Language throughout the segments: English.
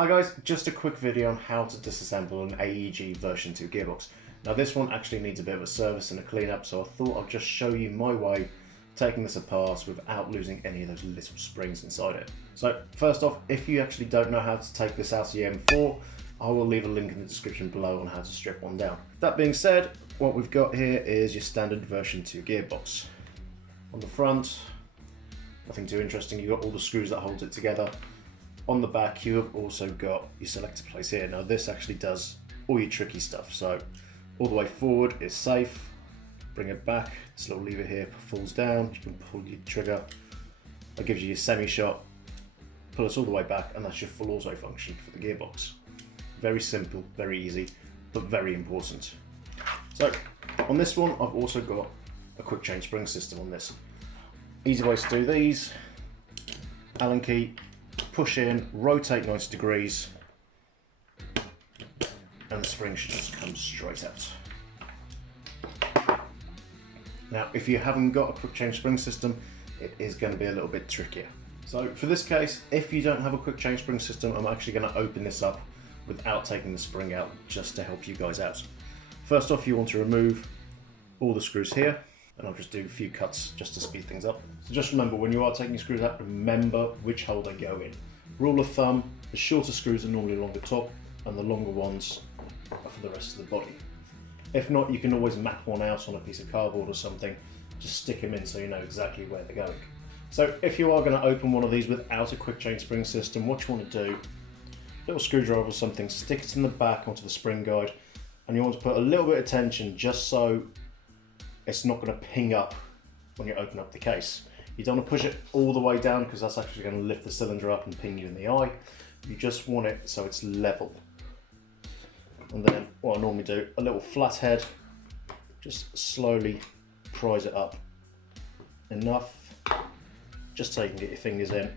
Hi guys, just a quick video on how to disassemble an AEG version 2 gearbox. Now this one actually needs a bit of a service and a cleanup, so I thought I'd just show you my way of taking this apart without losing any of those little springs inside it. So first off, if you actually don't know how to take this out of the M4, I will leave a link in the description below on how to strip one down. That being said, what we've got here is your standard version 2 gearbox. On the front, nothing too interesting, you've got all the screws that hold it together. On the back you have also got your selector place here. Now this actually does all your tricky stuff, so all the way forward is safe, bring it back, this little lever here falls down, you can pull your trigger, that gives you your semi-shot, pull us all the way back, and that's your full auto function for the gearbox. Very simple, very easy, but very important. So on this one I've also got a quick change spring system on this. Easy ways to do these, Allen key, push in, rotate 90 degrees, and the spring should just come straight out. Now, if you haven't got a quick change spring system, it is going to be a little bit trickier. So for this case, if you don't have a quick change spring system, I'm actually going to open this up without taking the spring out, just to help you guys out. First off, you want to remove all the screws here, and I'll just do a few cuts just to speed things up. So just remember, when you are taking screws out, remember which hole they go in. Rule of thumb, the shorter screws are normally along the top, and the longer ones are for the rest of the body. If not, you can always map one out on a piece of cardboard or something, just stick them in so you know exactly where they're going. So if you are going to open one of these without a quick change spring system, what you want to do, little screwdriver or something, stick it in the back onto the spring guide, and you want to put a little bit of tension just so it's not going to ping up when you open up the case. You don't want to push it all the way down because that's actually going to lift the cylinder up and ping you in the eye. You just want it so it's level. And then what I normally do, a little flat head, just slowly prise it up enough, just so you can get your fingers in.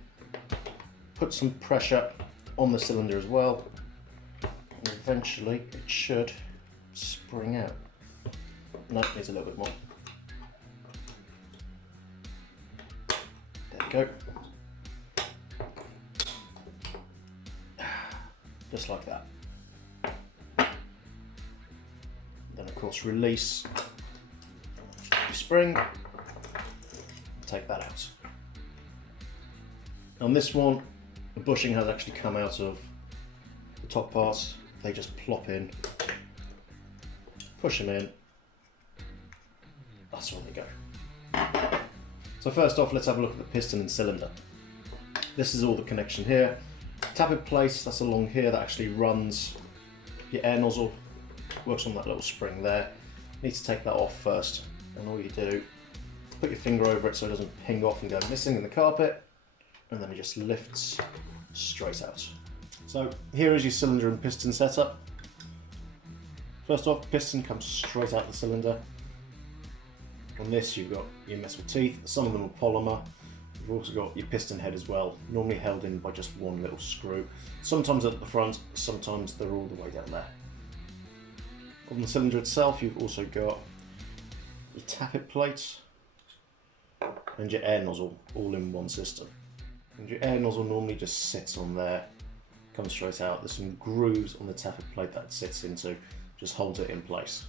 Put some pressure on the cylinder as well, and eventually it should spring out. No, it needs a little bit more. There we go. Just like that. Then of course release your spring, take that out. On this one, the bushing has actually come out of the top parts. They just plop in, push them in, that's where they go. So first off, let's have a look at the piston and cylinder. This is all the connection here. Tappet place, that's along here, that actually runs your air nozzle, works on that little spring there. Need to take that off first, and all you do, put your finger over it so it doesn't ping off and go missing in the carpet, and then it just lifts straight out. So here is your cylinder and piston setup. First off, piston comes straight out the cylinder. On this you've got your metal teeth, some of them are polymer. You've also got your piston head as well, normally held in by just one little screw. Sometimes at the front, sometimes they're all the way down there. On the cylinder itself you've also got your tappet plate and your air nozzle all in one system. And your air nozzle normally just sits on there, comes straight out. There's some grooves on the tappet plate that it sits into, just holds it in place.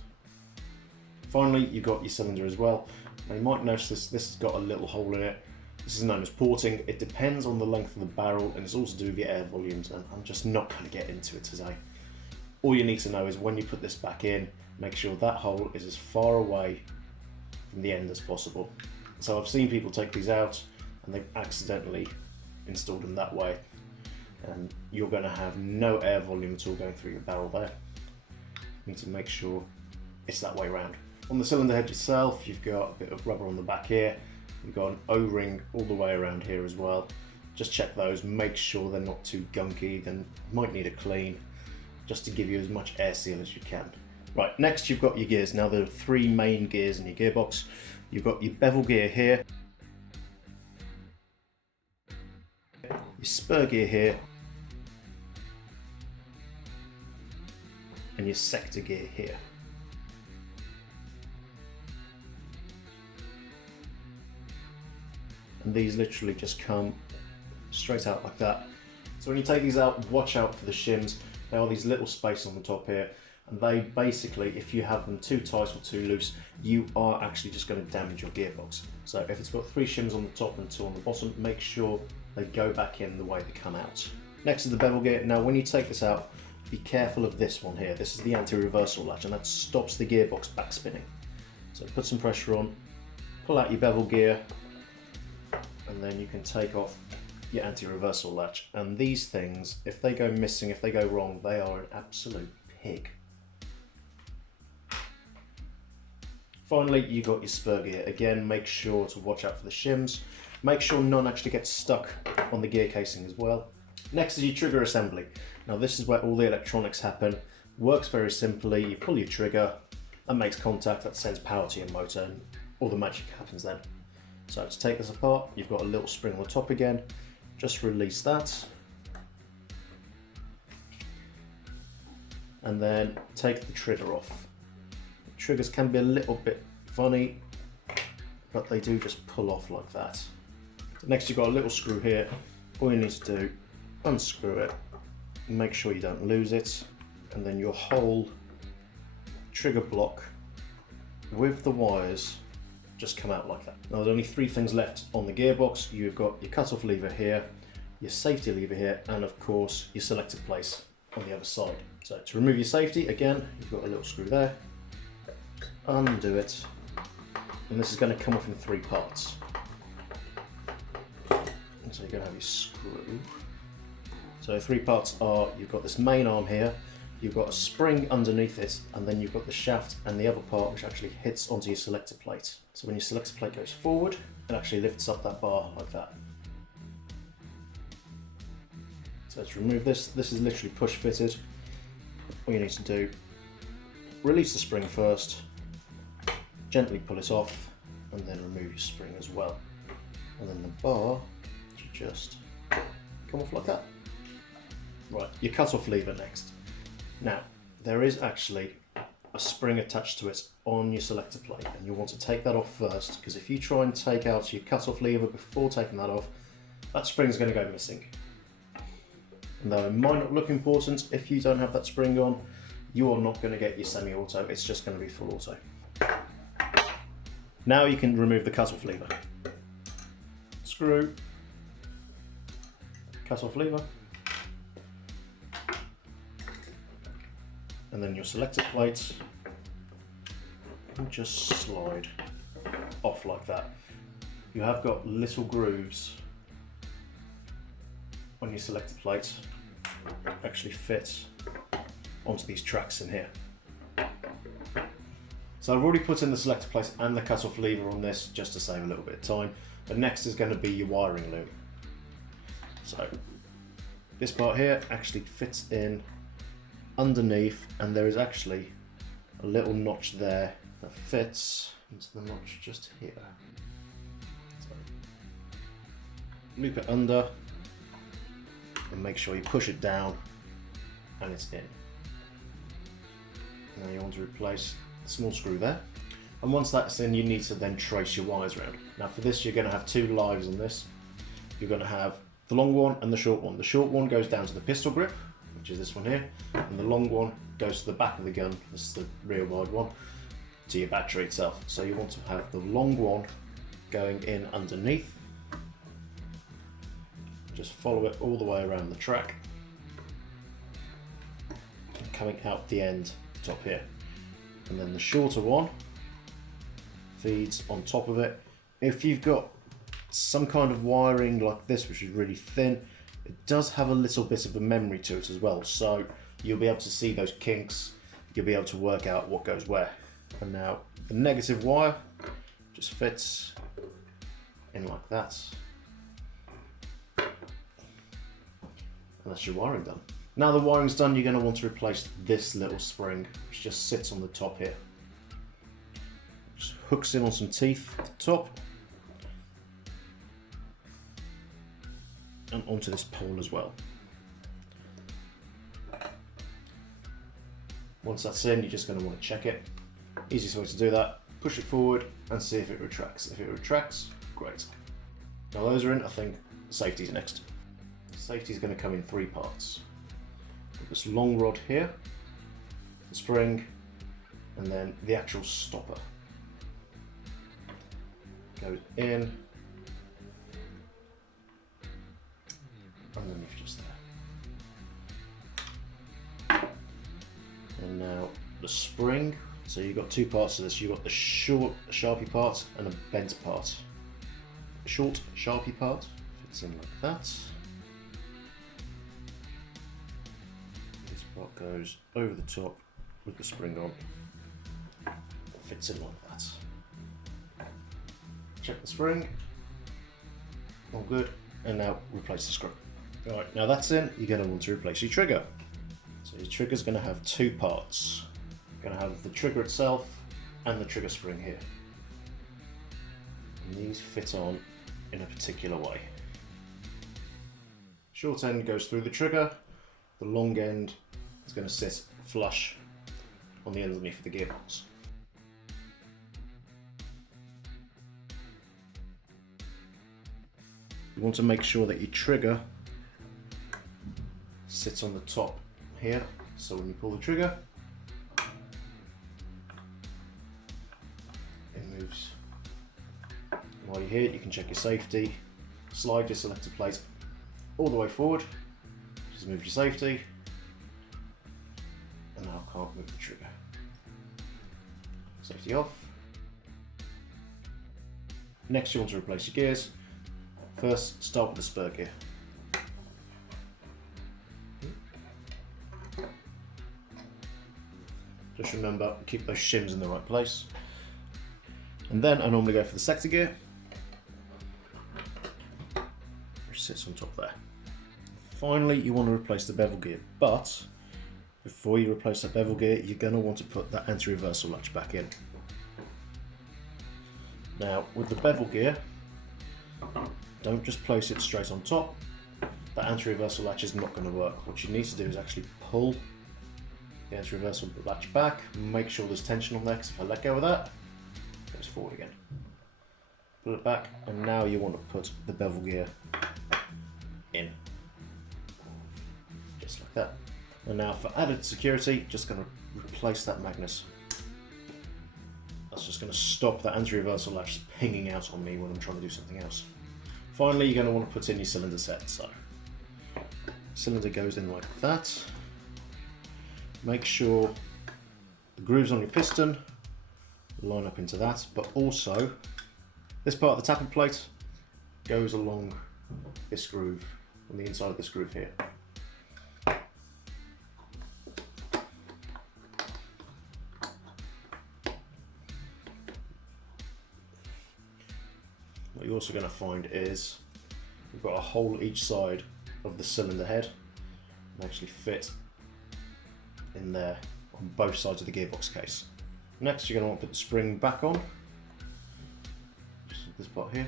Finally, you've got your cylinder as well. Now you might notice this has got a little hole in it. This is known as porting. It depends on the length of the barrel, and it's also to do with your air volumes, and I'm just not going to get into it today. All you need to know is when you put this back in, make sure that hole is as far away from the end as possible. So I've seen people take these out and they've accidentally installed them that way, and you're going to have no air volume at all going through your barrel there. You need to make sure it's that way around. On the cylinder head itself, you've got a bit of rubber on the back here. You've got an O-ring all the way around here as well. Just check those, make sure they're not too gunky, then might need a clean, just to give you as much air seal as you can. Right, next you've got your gears. Now there are three main gears in your gearbox. You've got your bevel gear here, your spur gear here, and your sector gear here. And these literally just come straight out like that. So when you take these out, watch out for the shims. There are these little spaces on the top here, and they basically, if you have them too tight or too loose, you are actually just going to damage your gearbox. So if it's got 3 shims on the top and 2 on the bottom, make sure they go back in the way they come out. Next is the bevel gear. Now when you take this out, be careful of this one here. This is the anti-reversal latch, and that stops the gearbox back spinning. So put some pressure on, pull out your bevel gear, and then you can take off your anti-reversal latch. And these things, if they go missing, if they go wrong, they are an absolute pig. Finally, you got your spur gear. Again, make sure to watch out for the shims. Make sure none actually get stuck on the gear casing as well. Next is your trigger assembly. Now this is where all the electronics happen. Works very simply. You pull your trigger, that makes contact, that sends power to your motor, and all the magic happens then. So to take this apart, you've got a little spring on the top again. Just release that. And then take the trigger off. The triggers can be a little bit funny, but they do just pull off like that. Next you've got a little screw here. All you need to do, unscrew it, make sure you don't lose it, and then your whole trigger block with the wires just come out like that. Now there's only 3 things left on the gearbox. You've got your cut-off lever here, your safety lever here, and of course your selector place on the other side. So to remove your safety, again, you've got a little screw there, undo it, and this is going to come off in 3 parts. And so you're going to have your screw. So 3 parts are, you've got this main arm here, you've got a spring underneath it, and then you've got the shaft and the other part which actually hits onto your selector plate. So when your selector plate goes forward, it actually lifts up that bar like that. So to remove this, this is literally push fitted. All you need to do, release the spring first, gently pull it off, and then remove your spring as well. And then the bar should just come off like that. Right, your cut-off lever next. Now, there is actually a spring attached to it on your selector plate, and you'll want to take that off first, because if you try and take out your cut-off lever before taking that off, that spring's going to go missing. And though it might not look important, if you don't have that spring on, you're not going to get your semi-auto, it's just going to be full auto. Now you can remove the cut-off lever. Screw, cut-off lever, and then your selector plate will just slide off like that. You have got little grooves on your selector plate actually fit onto these tracks in here. So I've already put in the selector plate and the cut-off lever on this just to save a little bit of time. But next is going to be your wiring loom. So this part here actually fits in underneath, and there is actually a little notch there that fits into the notch just here. So loop it under and make sure you push it down and it's in. Now you want to replace the small screw there, and once that's in, you need to then trace your wires around. Now for this, you're going to have 2 lives on this. You're going to have the long one and the short one. The short one goes down to the pistol grip, which is this one here, and the long one goes to the back of the gun, this is the rear wide one, to your battery itself. So you want to have the long one going in underneath. Just follow it all the way around the track, and coming out the end top here. And then the shorter one feeds on top of it. If you've got some kind of wiring like this, which is really thin, it does have a little bit of a memory to it as well, so you'll be able to see those kinks, you'll be able to work out what goes where. And now the negative wire just fits in like that, and that's your wiring done. Now the wiring's done, you're going to want to replace this little spring, which just sits on the top here. Just hooks in on some teeth at the top, and onto this pole as well. Once that's in, you're just going to want to check it. Easiest way to do that, push it forward and see if it retracts. If it retracts, great. Now those are in, I think safety's next. Safety is going to come in 3 parts. This long rod here, the spring, and then the actual stopper. Goes in, underneath just there. And now the spring. So you've got 2 parts of this. You've got the short Sharpie part and a bent part. The short Sharpie part fits in like that. This part goes over the top with the spring on. Fits in like that. Check the spring. All good. And now replace the screw. Right, now that's in, you're going to want to replace your trigger. So your trigger's going to have 2 parts. You're going to have the trigger itself and the trigger spring here. And these fit on in a particular way. Short end goes through the trigger, the long end is going to sit flush on the underneath of the gearbox. You want to make sure that your trigger sits on the top here, so when you pull the trigger, it moves. While you're here, you can check your safety, slide your selector plate all the way forward, just move your safety, and now I can't move the trigger. Safety off. Next you want to replace your gears. First, start with the spur gear. Just remember, keep those shims in the right place. And then I normally go for the sector gear, which sits on top there. Finally, you want to replace the bevel gear, but before you replace that bevel gear, you're going to want to put that anti-reversal latch back in. Now, with the bevel gear, don't just place it straight on top. That anti-reversal latch is not going to work. What you need to do is actually pull the anti-reversal latch back, make sure there's tension on there, because if I let go of that, it goes forward again. Pull it back, and now you want to put the bevel gear in. Just like that. And now for added security, just going to replace that magnet. That's just going to stop that anti-reversal latch pinging out on me when I'm trying to do something else. Finally, you're going to want to put in your cylinder set. So, cylinder goes in like that. Make sure the grooves on your piston line up into that, but also this part of the tapping plate goes along this groove, on the inside of this groove here. What you're also going to find is we've got a hole each side of the cylinder head and actually fit in there on both sides of the gearbox case. Next, you're going to want to put the spring back on, just this part here.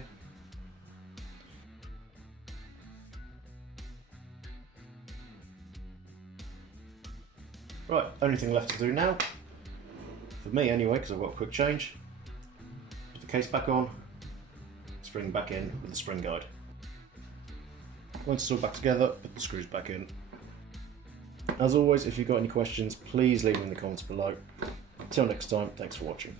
Right, only thing left to do now, for me anyway, because I've got a quick change, put the case back on, spring back in with the spring guide. Once it's all back together, put the screws back in. As always, if you've got any questions, please leave them in the comments below. Until next time, thanks for watching.